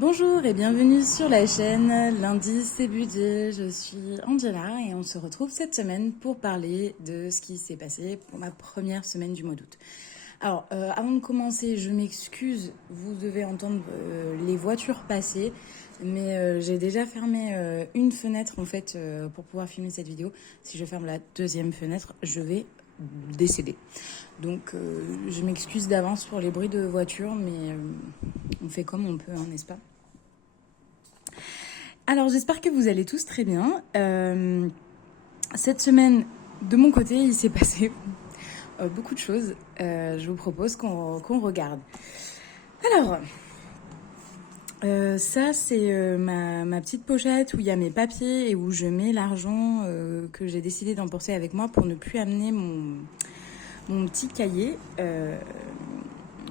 Bonjour et bienvenue sur la chaîne. Lundi c'est budget, je suis Angela et on se retrouve cette semaine pour parler de ce qui s'est passé pour ma première semaine du mois d'août. Alors avant de commencer, je m'excuse, vous devez entendre les voitures passer, mais j'ai déjà fermé une fenêtre en fait pour pouvoir filmer cette vidéo. Si je ferme la deuxième fenêtre, je vais décéder. Donc je m'excuse d'avance pour les bruits de voiture, mais on fait comme on peut, hein, n'est-ce pas? Alors j'espère que vous allez tous très bien. Cette semaine, de mon côté, il s'est passé beaucoup de choses. Je vous propose qu'on regarde. Alors, ça c'est ma petite pochette où il y a mes papiers et où je mets l'argent que j'ai décidé d'emporter avec moi pour ne plus amener mon petit cahier.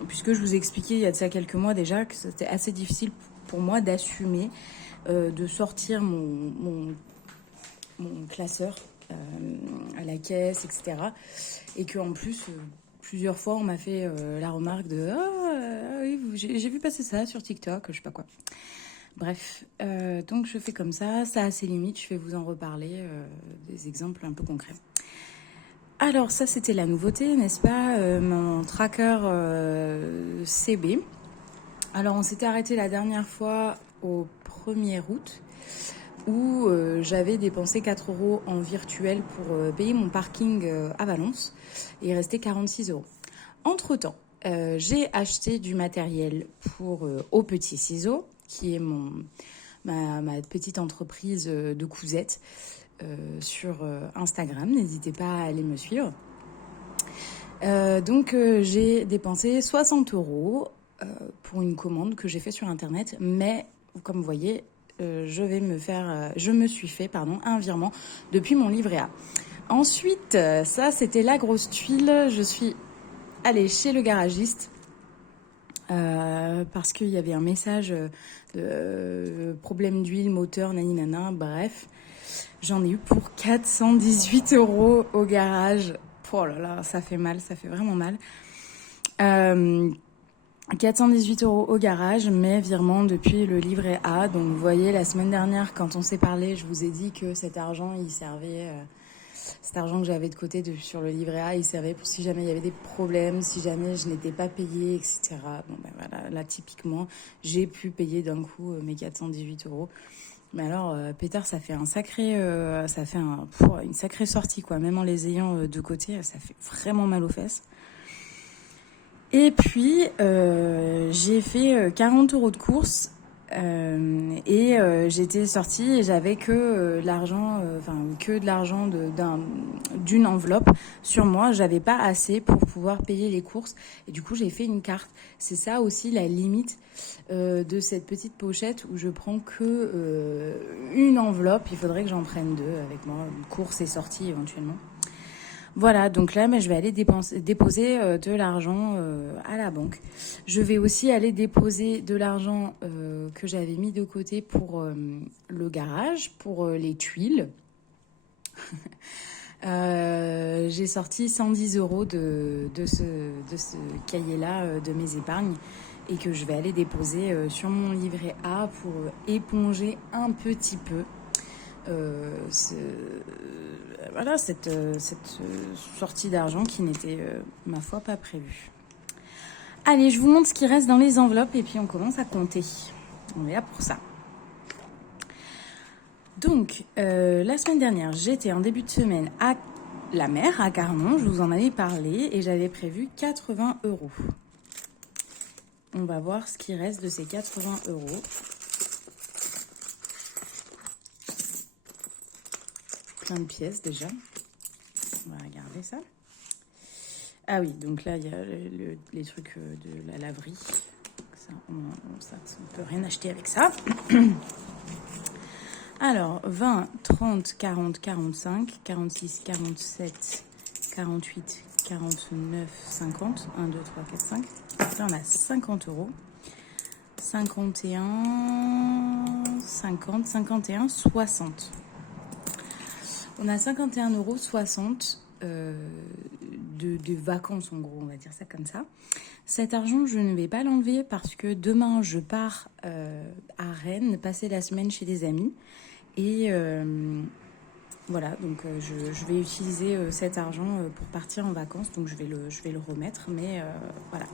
Puisque je vous ai expliqué il y a de ça quelques mois déjà que c'était assez difficile pour moi d'assumer de sortir mon classeur à la caisse, etc. Et qu'en plus, plusieurs fois, on m'a fait la remarque de « Ah oui, j'ai vu passer ça sur TikTok, je sais pas quoi ». Bref, donc je fais comme ça a ses limites, je vais vous en reparler, des exemples un peu concrets. Alors ça c'était la nouveauté, n'est-ce pas, mon tracker CB. Alors on s'était arrêté la dernière fois au 1er août où j'avais dépensé 4 € en virtuel pour payer mon parking à Valence et il restait 46 €. Entre-temps, j'ai acheté du matériel pour Au Petit Ciseau, qui est ma petite entreprise de cousettes sur Instagram. N'hésitez pas à aller me suivre. Donc j'ai dépensé 60 € pour une commande que j'ai fait sur internet, mais comme vous voyez, je me suis fait un virement depuis mon livret A. Ensuite, ça c'était la grosse tuile. Je suis allée chez le garagiste parce qu'il y avait un message de problème d'huile, moteur, naninana, bref. J'en ai eu pour 418 € au garage. Oh là là, ça fait mal, ça fait vraiment mal. 418 € au garage, mais virement depuis le livret A. Donc vous voyez, la semaine dernière, quand on s'est parlé, je vous ai dit que cet argent, il servait, cet argent que j'avais de côté sur le livret A, il servait pour si jamais il y avait des problèmes, si jamais je n'étais pas payée, etc. Bon ben voilà, là typiquement, j'ai pu payer d'un coup mes 418 €. Mais alors, pétard, ça fait une sacrée sortie, quoi. Même en les ayant de côté, ça fait vraiment mal aux fesses. Et puis, j'ai fait 40 € de courses et j'étais sortie et j'avais que l'argent, que de l'argent d'une enveloppe sur moi. J'avais pas assez pour pouvoir payer les courses et du coup, j'ai fait une carte. C'est ça aussi la limite de cette petite pochette où je prends que une enveloppe. Il faudrait que j'en prenne deux avec moi, courses et sorties éventuellement. Voilà, donc là, je vais aller déposer de l'argent à la banque. Je vais aussi aller déposer de l'argent que j'avais mis de côté pour le garage, pour les tuiles. J'ai sorti 110 € de ce cahier-là de mes épargnes et que je vais aller déposer sur mon livret A pour éponger un petit peu cette sortie d'argent qui n'était, ma foi, pas prévue. Allez, je vous montre ce qui reste dans les enveloppes et puis on commence à compter. On est là pour ça. Donc, la semaine dernière, j'étais en début de semaine à la mer, à Carnon. Je vous en avais parlé et j'avais prévu 80 €. On va voir ce qui reste de ces 80 €. Plein de pièces déjà. On va regarder ça. Ah oui, donc là, il y a les trucs de la laverie. Ça, on peut rien acheter avec ça. Alors, 20, 30, 40, 45, 46, 47, 48, 49, 50. 1, 2, 3, 4, 5. Là, on a 50 €. 51, 50, 51, 60. On a 51,60 € de vacances, en gros, on va dire ça comme ça. Cet argent, je ne vais pas l'enlever parce que demain, je pars à Rennes, passer la semaine chez des amis. Et voilà, donc je vais utiliser cet argent pour partir en vacances. Donc je vais le remettre, mais voilà.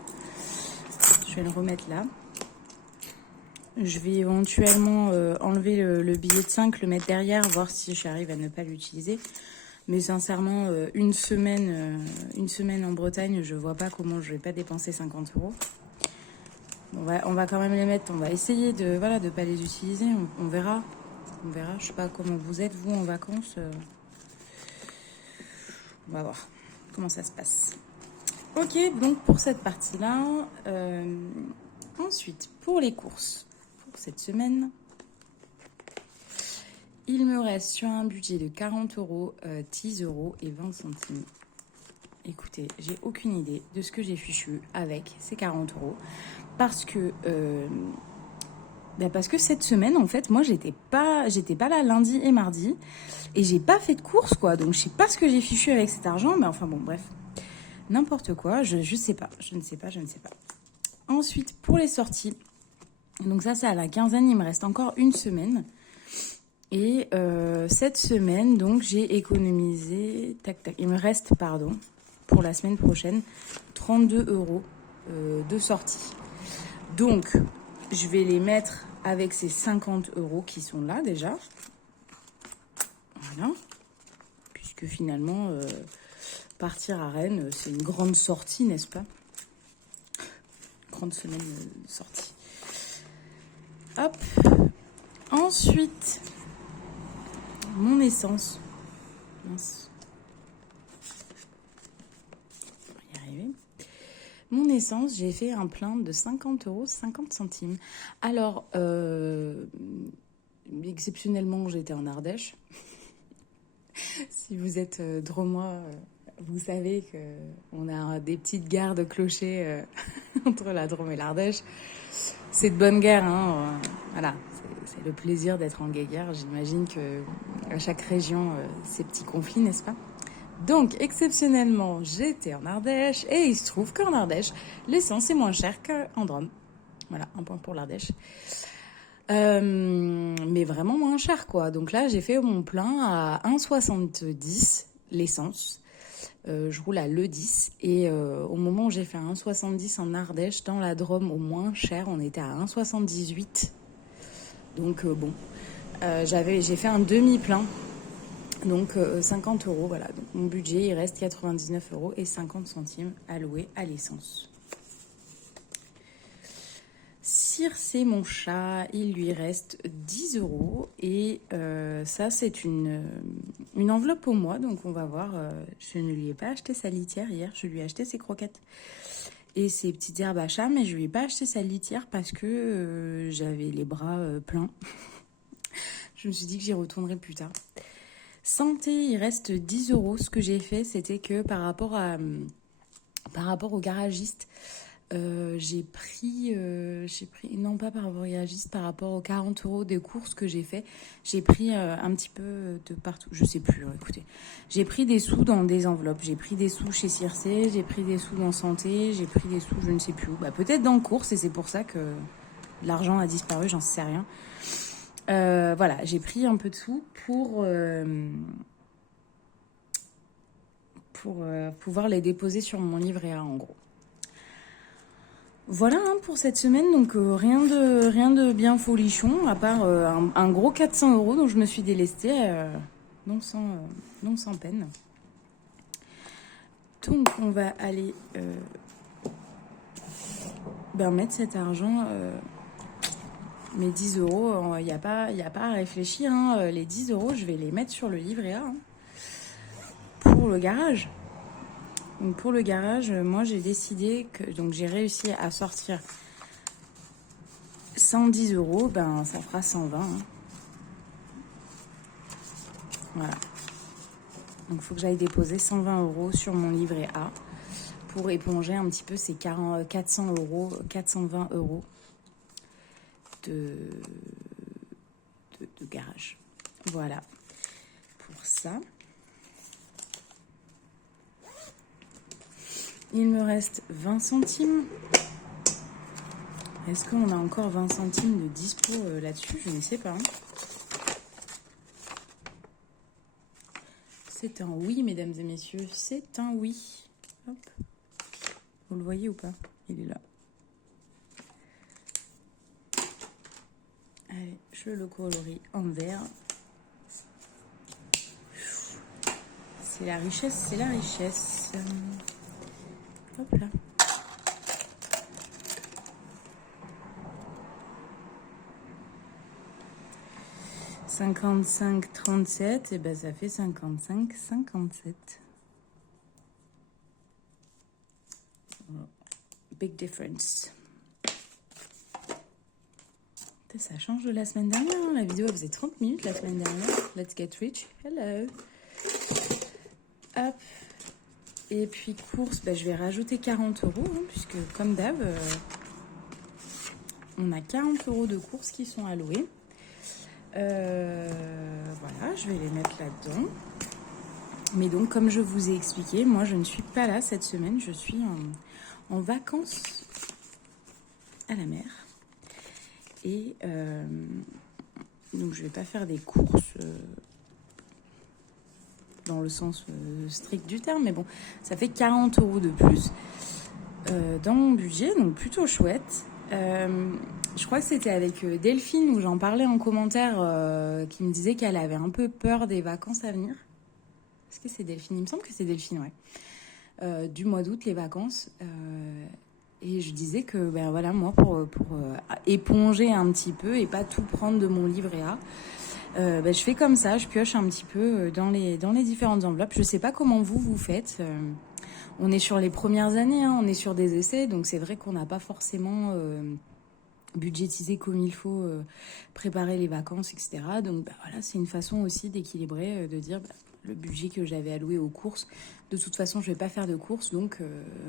Je vais le remettre là. Je vais éventuellement enlever le billet de 5, le mettre derrière, voir si j'arrive à ne pas l'utiliser. Mais sincèrement, une semaine en Bretagne, je vois pas comment je vais pas dépenser 50 euros. On va quand même les mettre, on va essayer de pas les utiliser, on verra. On verra, je sais pas comment vous êtes, vous, en vacances. On va voir comment ça se passe. Ok, donc pour cette partie-là. Ensuite, pour les courses, pour cette semaine, il me reste sur un budget de 40 euros, 10 euros et 20 centimes. Écoutez, j'ai aucune idée de ce que j'ai fichu avec ces 40 euros. Parce que cette semaine, en fait, moi, j'étais pas là lundi et mardi. Et j'ai pas fait de courses, quoi. Donc, je sais pas ce que j'ai fichu avec cet argent. Mais enfin, bon, bref. N'importe quoi. Je sais pas. Je ne sais pas. Ensuite, pour les sorties. Donc ça, c'est à la quinzaine. Il me reste encore une semaine. Et cette semaine, donc, j'ai économisé... Il me reste, pour la semaine prochaine, 32 euros de sortie. Donc, je vais les mettre avec ces 50 euros qui sont là déjà. Voilà. Puisque finalement, partir à Rennes, c'est une grande sortie, n'est-ce pas? Grande semaine de sortie. Hop. Ensuite, mon essence. Mince. On va y arriver. Mon essence, j'ai fait un plein de 50 euros 50 centimes. Alors, exceptionnellement, j'étais en Ardèche. Si vous êtes drômois, vous savez qu'on a des petites gares de clochers entre la Drôme et l'Ardèche. C'est de bonne guerre, hein. Voilà, c'est le plaisir d'être en guéguerre. J'imagine que à chaque région, ces petits conflits, n'est-ce pas? Donc, exceptionnellement, j'étais en Ardèche et il se trouve qu'en Ardèche, l'essence est moins chère qu'en Drôme. Voilà, un point pour l'Ardèche. Mais vraiment moins cher, quoi. Donc là, j'ai fait mon plein à 1,70 l'essence. Je roule à l'E10 et au moment où j'ai fait 1,70 en Ardèche, dans la Drôme, au moins cher, on était à 1,78. Donc bon, j'ai fait un demi-plein. Donc 50 euros, voilà. Donc mon budget, il reste 99 euros et 50 centimes alloués à l'essence. Circe, mon chat, il lui reste 10 euros. Et ça, c'est une enveloppe pour moi. Donc on va voir. Je ne lui ai pas acheté sa litière hier. Je lui ai acheté ses croquettes et ses petites herbes à chat. Mais je lui ai pas acheté sa litière parce que j'avais les bras pleins. Je me suis dit que j'y retournerai plus tard. Santé, il reste 10 euros. Ce que j'ai fait, c'était que par rapport au garagiste, j'ai pris, non pas par rapport au garagiste, par rapport aux 40 euros des courses que j'ai fait, j'ai pris un petit peu de partout, je sais plus, écoutez. J'ai pris des sous dans des enveloppes, j'ai pris des sous chez Circe, j'ai pris des sous dans Santé, j'ai pris des sous je ne sais plus où, peut-être dans courses et c'est pour ça que l'argent a disparu, j'en sais rien. Voilà, j'ai pris un peu de sous pour pouvoir les déposer sur mon livret A en gros. Voilà pour cette semaine, donc rien de bien folichon, à part un gros 400 euros dont je me suis délestée, non sans peine. Donc on va aller mettre cet argent, mes 10 euros, il n'y a pas à réfléchir, hein, les 10 euros je vais les mettre sur le livret A, hein, pour le garage. Donc pour le garage, moi j'ai décidé que j'ai réussi à sortir 110 euros, ça fera 120. Hein. Voilà. Donc il faut que j'aille déposer 120 euros sur mon livret A pour éponger un petit peu ces 420 euros de garage. Voilà pour ça. Il me reste 20 centimes. Est-ce qu'on a encore 20 centimes de dispo là-dessus? Je ne sais pas. C'est un oui, mesdames et messieurs. C'est un oui. Hop. Vous le voyez ou pas? Il est là. Allez, je le colorie en vert. C'est la richesse, c'est la richesse. Hop là. « 55, 37, et ben ça fait 55, 57. Voilà. Big difference. Ça change de la semaine dernière. Hein. La vidéo elle faisait 30 minutes la semaine dernière. Let's get rich. Hello. Hop. Et puis course, ben, je vais rajouter 40 €, hein, puisque comme d'hab, on a 40 € de courses qui sont alloués. Voilà, je vais les mettre là-dedans. Mais donc, comme je vous ai expliqué, moi, je ne suis pas là cette semaine. Je suis en vacances à la mer. Et donc, je ne vais pas faire des courses dans le sens strict du terme. Mais bon, ça fait 40 € de plus dans mon budget. Donc, plutôt chouette. Je crois que c'était avec Delphine où j'en parlais en commentaire qui me disait qu'elle avait un peu peur des vacances à venir. Est-ce que c'est Delphine? Il me semble que c'est Delphine, ouais. Du mois d'août, les vacances. Et je disais que, ben voilà, moi, pour éponger un petit peu et pas tout prendre de mon livret A, ben, je fais comme ça, je pioche un petit peu dans les différentes enveloppes. Je sais pas comment vous faites. On est sur les premières années, hein, on est sur des essais, donc c'est vrai qu'on n'a pas forcément budgétisé comme il faut, préparer les vacances, etc. Donc bah, voilà, c'est une façon aussi d'équilibrer, de dire bah, le budget que j'avais alloué aux courses, de toute façon je vais pas faire de courses, donc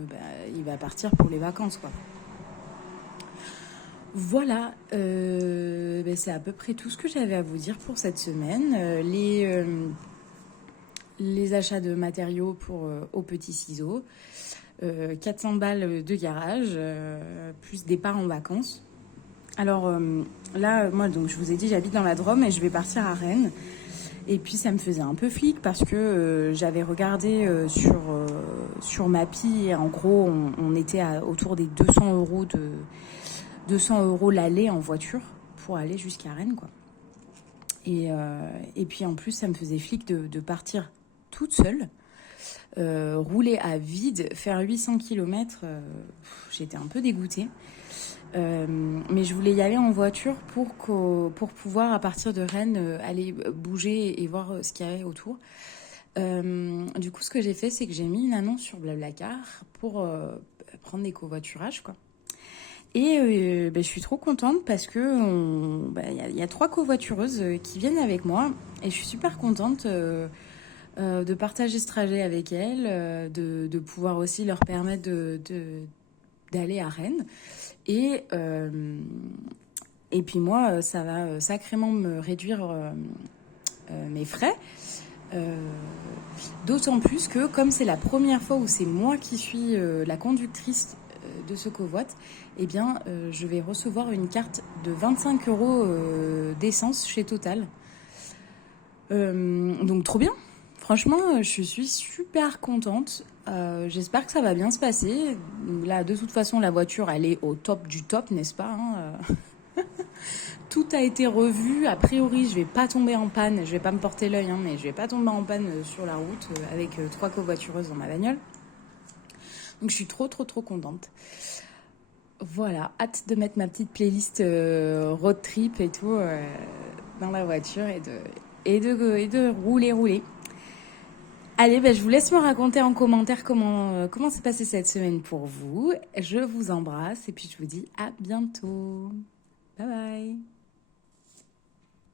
bah, il va partir pour les vacances, quoi. Voilà, bah, c'est à peu près tout ce que j'avais à vous dire pour cette semaine. Les achats de matériaux pour aux petits ciseaux, 400 balles de garage, plus départ en vacances. Alors là, moi, donc, je vous ai dit, j'habite dans la Drôme et je vais partir à Rennes. Et puis ça me faisait un peu flic parce que j'avais regardé sur Mappy et en gros, on était autour des 200 € l'aller en voiture pour aller jusqu'à Rennes, quoi. Et puis en plus, ça me faisait flic de partir toute seule, rouler à vide, faire 800 km, j'étais un peu dégoûtée. Mais je voulais y aller en voiture pour pouvoir, à partir de Rennes, aller bouger et voir ce qu'il y avait autour. Du coup, ce que j'ai fait, c'est que j'ai mis une annonce sur Blablacar pour prendre des covoiturages, quoi. Et je suis trop contente parce que y a 3 covoitureuses qui viennent avec moi et je suis super contente de partager ce trajet avec elles, de pouvoir aussi leur permettre d'aller à Rennes. Et puis moi, ça va sacrément me réduire mes frais. D'autant plus que comme c'est la première fois où c'est moi qui suis la conductrice de ce covoit, eh bien je vais recevoir une carte de 25 € d'essence chez Total. Donc trop bien. Franchement, je suis super contente. J'espère que ça va bien se passer. Là, de toute façon, la voiture, elle est au top du top, n'est-ce pas, hein. Tout a été revu. A priori, je vais pas tomber en panne. Je vais pas me porter l'œil, hein, mais je vais pas tomber en panne sur la route avec 3 covoitureuses dans ma bagnole. Donc, je suis trop contente. Voilà, hâte de mettre ma petite playlist road trip et tout dans la voiture et de rouler. Allez, je vous laisse me raconter en commentaire comment s'est passée cette semaine pour vous. Je vous embrasse et puis je vous dis à bientôt. Bye bye.